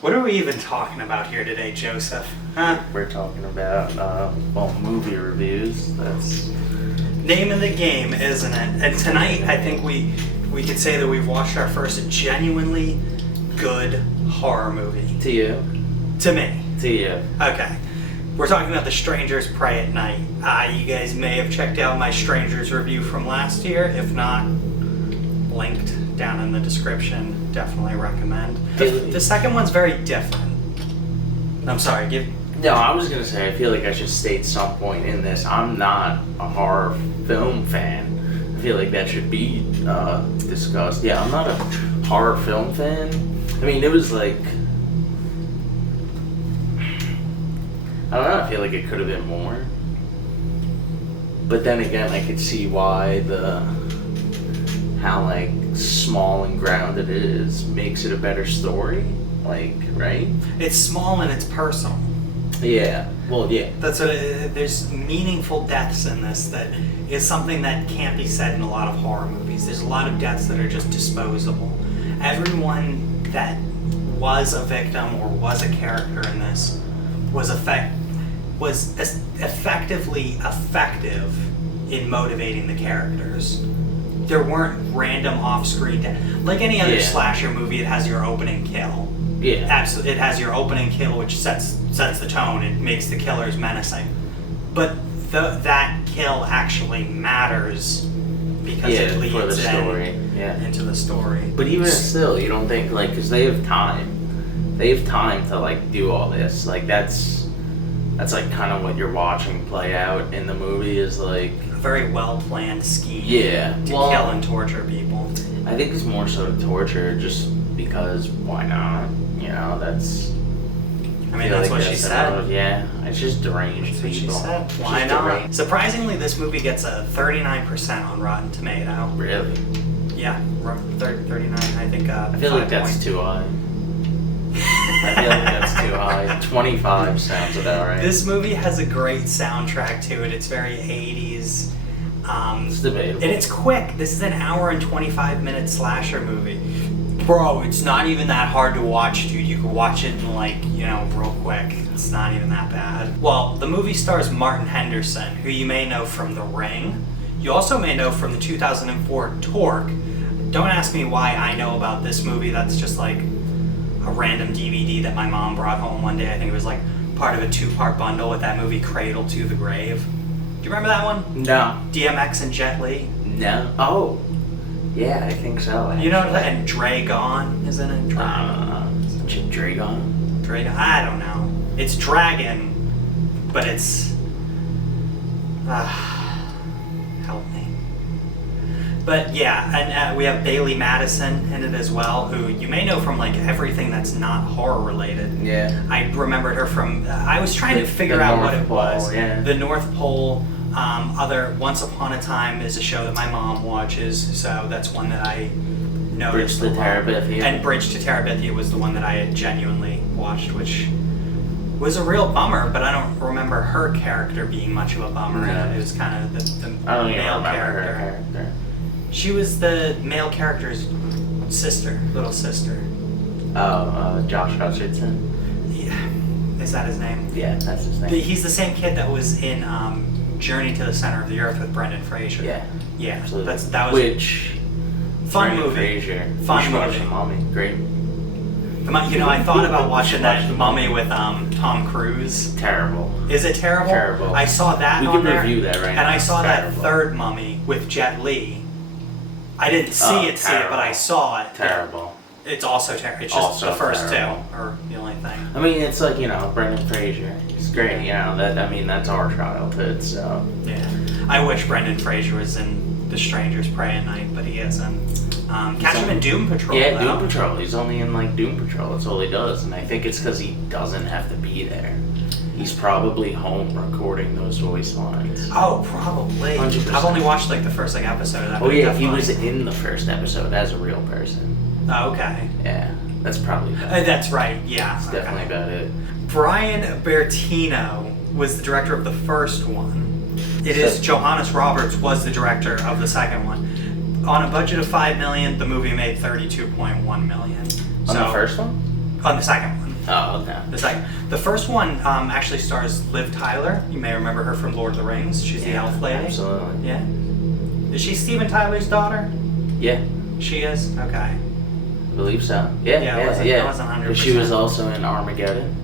What are we even talking about here today, Joseph? Huh? We're talking about, movie reviews. That's Name of the game, isn't it? And tonight, I think we could say that we've watched our first genuinely good horror movie. to you. To me. To you. Okay. We're talking about The Strangers Pray at Night. You guys may have checked out my Strangers review from last year. If not, linked down in the description. Definitely recommend. The second one's very different. I'm sorry, No, I was gonna say, I feel like I should state some point in this. I'm not a horror film fan. I feel like that should be discussed. Yeah, I'm not a horror film fan. I mean, it was like, I don't know, I feel like it could have been more. But then again, I could see why how like small and grounded it is makes it a better story. Like, right? It's small and it's personal. Yeah. Well, yeah. That's there's meaningful deaths in this that is something that can't be said in a lot of horror movies. There's a lot of deaths that are just disposable. Everyone that was a victim or was a character in this was effectively effective in motivating the characters. There weren't random off-screen deaths. Like any other slasher movie, it has your opening kill. Yeah. Absolutely, it has your opening kill, which sets the tone. It makes the killers menacing. But that kill actually matters because it leads for the story. into the story. But even still, you don't think, like, because they have time. They have time to, like, do all this. Like, that's like kind of what you're watching play out in the movie is like A very well-planned scheme. To kill and torture people. I think it's more so to torture, just because why not? You know, that's. I mean, that's what she said. It's just deranged That's what people. she said. Why not? Surprisingly, this movie gets a 39% on Rotten Tomato. Really? Yeah, 39. I think. I feel like that's too high. I feel like that's too high. 25 sounds about right. This movie has a great soundtrack to it. It's very 80s. It's debatable. And it's quick. This is an hour and 25-minute slasher movie. Bro, it's not even that hard to watch, dude. You can watch it in, like, real quick. It's not even that bad. Well, the movie stars Martin Henderson, who you may know from The Ring. You also may know from the 2004 Torque. Don't ask me why I know about this movie. That's just, like, a random DVD that my mom brought home one day. I think it was, like, part of a 2-part bundle with that movie Cradle to the Grave. Do you remember that one? No. DMX and Jet Li? No. Oh. Yeah, I think so. Actually. You know that? And Dragon, isn't it? Dragon? Dragon? I don't know. It's Dragon, but it's... help me. But yeah, and we have Bailey Madison in it as well, who you may know from like everything that's not horror related. Yeah. I remembered her from... I was trying to figure out what it was. Yeah. The North Pole. Other Once Upon a Time is a show that my mom watches, so that's one that I noticed. Bridge to Terabithia. And Bridge to Terabithia was the one that I had genuinely watched, which was a real bummer, but I don't remember her character being much of a bummer. No. It was kind of the I don't even male remember character. her character. She was the male character's sister, little sister. Oh, Josh Hutcherson. Yeah. Is that his name? Yeah, that's his name. He's the same kid that was in Journey to the Center of the Earth with Brendan Fraser. Yeah, absolutely. That was fun Brendan movie. Fraser. Fun movie. movie. Mommy, great. I thought about watching that Mummy with Tom Cruise. Terrible. Is it terrible? Terrible. I saw that We on can there. review that right now. And I saw Terrible. that third Mummy with Jet Li. I didn't see it, but I saw it. Terrible. It's also terrible. It's just Also the first terrible. two, or the only thing. I mean, it's like, Brendan Fraser. He's great, that's our childhood, so. Yeah. I wish Brendan Fraser was in The Strangers Pray at Night, but he isn't. Catch him in Doom Patrol. Yeah, though. Doom Patrol. He's only in, Doom Patrol. That's all he does. And I think it's because he doesn't have to be there. He's probably home recording those voice lines. Oh, probably. 100%. I've only watched the first episode of that. Oh yeah, he was in the first episode as a real person. Oh, okay. Yeah, that's probably about it. That's right. Yeah, That's definitely about it. Brian Bertino was the director of the first one. Johannes Roberts was the director of the second one. On a budget of $5 million, the movie made $32.1 million. On the first one? On the second one. Oh, okay. The first one actually stars Liv Tyler. You may remember her from Lord of the Rings. She's the elf lady. Absolutely. Yeah. Is she Steven Tyler's daughter? Yeah. She is? Okay. I believe so. Yeah, I wasn't 100%. She was also in Armageddon.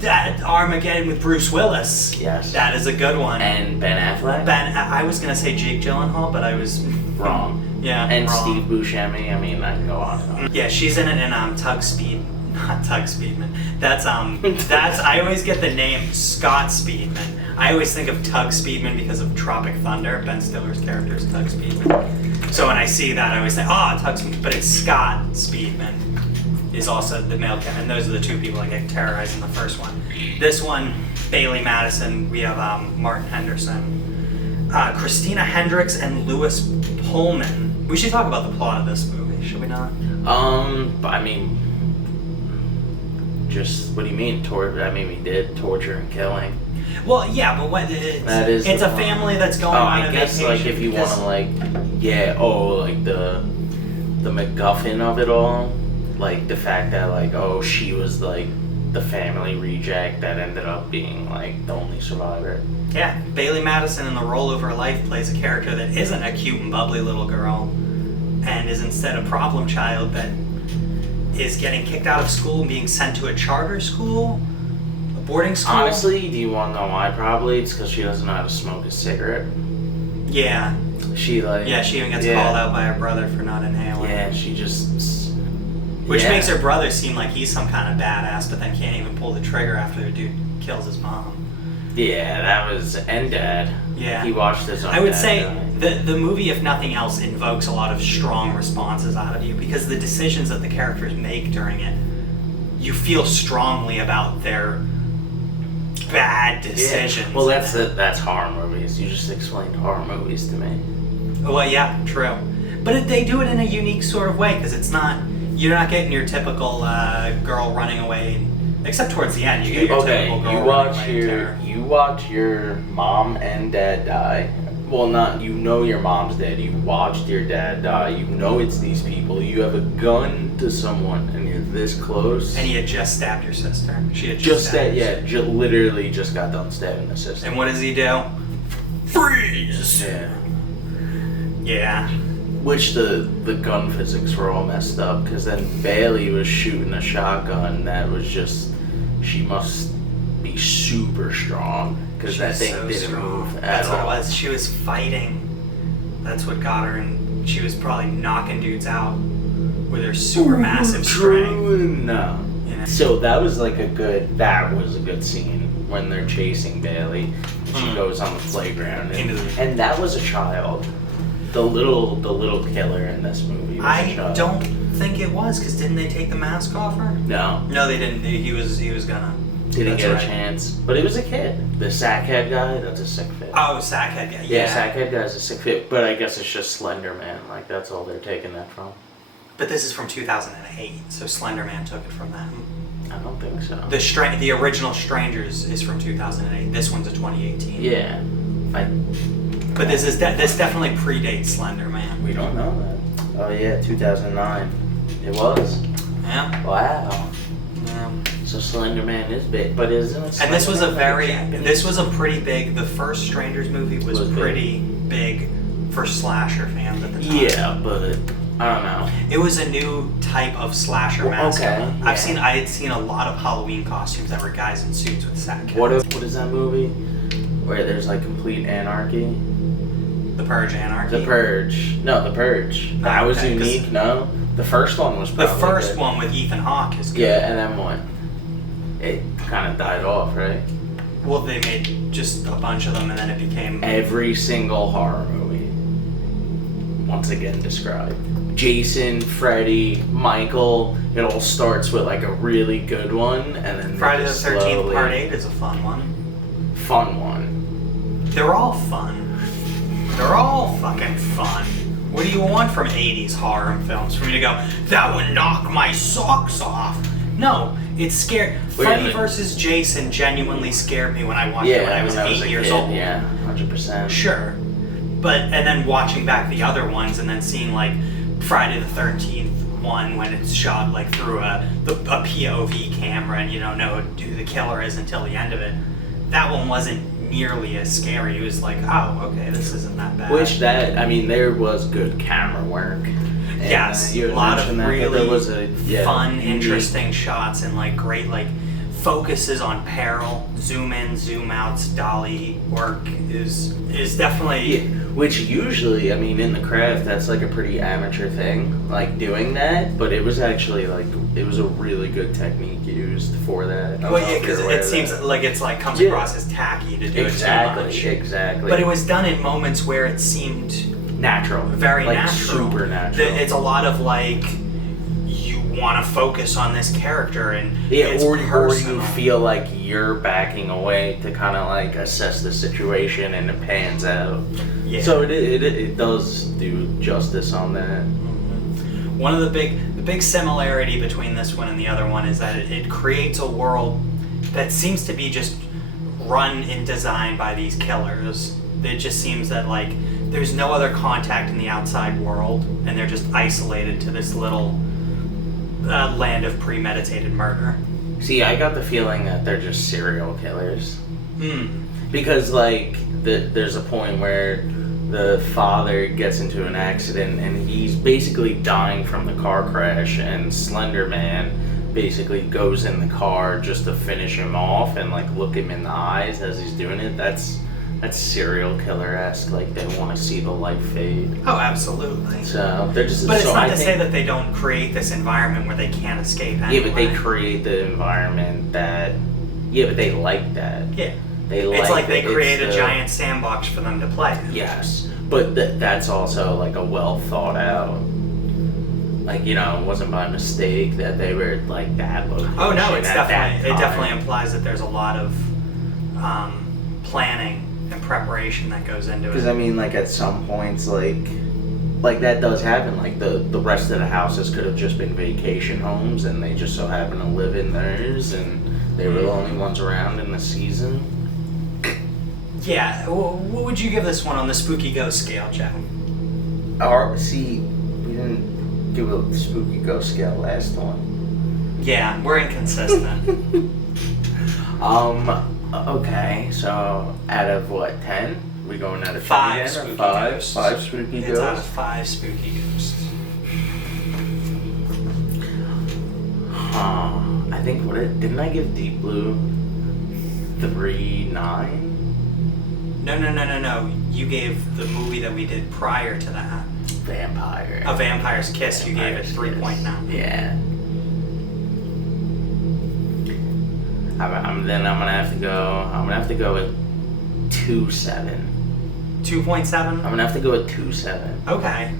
That Armageddon with Bruce Willis. Yes. That is a good one. And Ben Affleck. I was going to say Jake Gyllenhaal, but I was... Wrong. Yeah, and wrong. Steve Buscemi. I mean, I can go on and on. Yeah, she's in it in Tug Speed... Not Tug Speedman. That's I always get the name Scott Speedman. I always think of Tug Speedman because of Tropic Thunder. Ben Stiller's character is Tug Speedman. So when I see that, I always say, Tug Speedman. But it's Scott Speedman is also the male character. And those are the two people that get terrorized in the first one. This one, Bailey Madison. We have Martin Henderson, Christina Hendricks, and Lewis Pullman. We should talk about the plot of this movie, should we not? I mean, just what do you mean? We did torture and killing. Well, yeah, but what it's a family that's going on a guess vacation. Like if you want to like the MacGuffin of it all, like the fact that like she was like the family reject that ended up being like the only survivor. Yeah, Bailey Madison in the role of her life plays a character that isn't a cute and bubbly little girl, and is instead a problem child that is getting kicked out of school and being sent to a charter school, a boarding school. Honestly, do you want to know why? Probably it's because she doesn't know how to smoke a cigarette. Yeah. She even gets called out by her brother for not inhaling. Yeah, she just... Which makes her brother seem like he's some kind of badass, but then can't even pull the trigger after the dude kills his mom. Yeah, that was... And dad. Yeah. He watched his own I would dad say die. the movie, if nothing else, invokes a lot of strong responses out of you, because the decisions that the characters make during it, you feel strongly about their bad decisions. Yeah. Well, that's horror movies. You just explained horror movies to me. Well, yeah, true. But they do it in a unique sort of way, because it's not... You're not getting your typical girl running away, except towards the end. You get your typical girl running away. You watch your mom and dad die. Well, not you know your mom's dead. You watched your dad die. You know it's these people. You have a gun to someone, and you're this close. And he had just stabbed your sister. She had literally just got done stabbing the sister. And what does he do? Freeze. Yeah. Yeah. Which the gun physics were all messed up, because then Bailey was shooting a shotgun that was just, she must be super strong, because that thing didn't move at all. That's what it was. She was fighting. That's what got her, and she was probably knocking dudes out with her super massive strength. No. You know? So that was a good scene when they're chasing Bailey. She goes on the playground, and that was a child. The little killer in this movie was a child. Don't think it was, because didn't they take the mask off her? No. No, they didn't. He was gonna. Didn't get a chance. But it was a kid. The sackhead guy, that's a sick fit. Oh, sackhead guy. Yeah, sackhead guy's a sick fit. But I guess it's just Slender Man. That's all they're taking that from. But this is from 2008, so Slender Man took it from them. I don't think so. The original Strangers is from 2008. This one's a 2018. Yeah. But this definitely predates Slender Man. We don't know that. Oh yeah, 2009. It was. Yeah. Wow. Yeah. So Slender Man is big, but isn't it? And this was a pretty big. The first Strangers movie was pretty big for slasher fans at the time. Yeah, but I don't know. It was a new type of slasher mask. Okay. Yeah. I had seen a lot of Halloween costumes that were guys in suits with sack hats. What is that movie where there's complete anarchy? The Purge Anarchy? The Purge. No, The Purge. That was unique, no? The first one was probably the first good. one with Ethan Hawke is good. Yeah, and then what? It kind of died off, right? Well, they made just a bunch of them, and then it became... Every single horror movie, once again described. Jason, Freddy, Michael, it all starts with a really good one, and then Friday the 13th Part 8 is a fun one. Fun one. They're all fun. They're all fucking fun. What do you want from 80s horror films? For me to go, that would knock my socks off. No, it's scary. Freddy vs. Jason genuinely scared me when I watched it when I was 8 years old. Yeah, 100%. Sure. And then watching back the other ones and then seeing Friday the 13th one when it's shot like through a POV camera and you don't know who the killer is until the end of it. That one wasn't nearly as scary. It was like, oh, okay, this isn't that bad. There was good camera work. And, yes, a lot of really there was fun, interesting shots and like great like focuses on peril, zoom in, zoom outs, dolly work is definitely. Yeah, which usually, in the craft, that's like a pretty amateur thing, like doing that. But it was actually like it was a really good technique used for that. Well, yeah, because it seems like it's like comes across as tacky to do it too much. Exactly. But it was done in moments where it seemed natural, very like natural, super natural. It's a lot of like you want to focus on this character and it's or personal. you feel like you're backing away to kind of like assess the situation and it pans out. Yeah. So it does do justice on that. Mm-hmm. One of the big similarity between this one and the other one is that it creates a world that seems to be just run and designed by these killers. It just seems that like there's no other contact in the outside world and they're just isolated to this little land of premeditated murder. See, I got the feeling that they're just serial killers. Hmm. Because like there's a point where the father gets into an accident and he's basically dying from the car crash, and Slender Man basically goes in the car just to finish him off and like look him in the eyes as he's doing it. That's serial killer-esque. Like they want to see the life fade. Oh, absolutely. So they're just. But it's not to say that they don't create this environment where they can't escape anyway. Yeah, but they create the environment that. Yeah, but they like that. Yeah. It's like they create a giant sandbox for them to play in. Yes, but that's also like a well thought out. Like, it wasn't by mistake that they were like that location. Oh no, it definitely implies that there's a lot of planning and preparation that goes into it. Because like at some points, like that does happen. Like the rest of the houses could have just been vacation homes, and they just so happen to live in theirs, and they were the only ones around in the season. Yeah, what would you give this one on the spooky ghost scale, Joe? See, we didn't do a spooky ghost scale last one. Yeah, we're inconsistent. Okay, so out of what, 10? We going out of 5 spooky ghosts. 5 spooky ghosts? It's out of 5 spooky ghosts. I think, didn't I give Deep Blue 3.9? No. You gave the movie that we did prior to that. Vampire. A Vampire's Kiss, you gave it 3.9. Yeah. I'm gonna have to go with 2.7. 2.7? I'm gonna have to go with 2.7. Okay.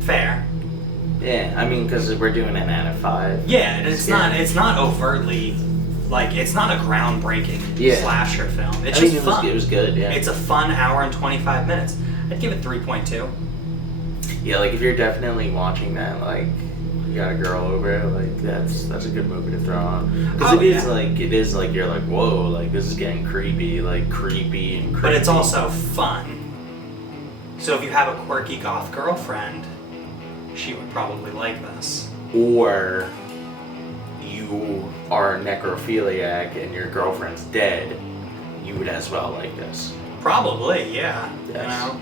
Fair. Yeah, because we're doing an out of 5. Yeah, and it's not overtly, like, it's not a groundbreaking slasher film. It's just fun. It was good, yeah. It's a fun hour and 25 minutes. I'd give it 3.2. Yeah, like, if you're definitely watching that, like, you got a girl over, like, that's a good movie to throw on. Because it is like, you're like, whoa, like, this is getting creepy and creepy. But it's also fun. So if you have a quirky goth girlfriend, she would probably like this. Or you are a necrophiliac and your girlfriend's dead, you would as well like this. Probably, yeah. Yes.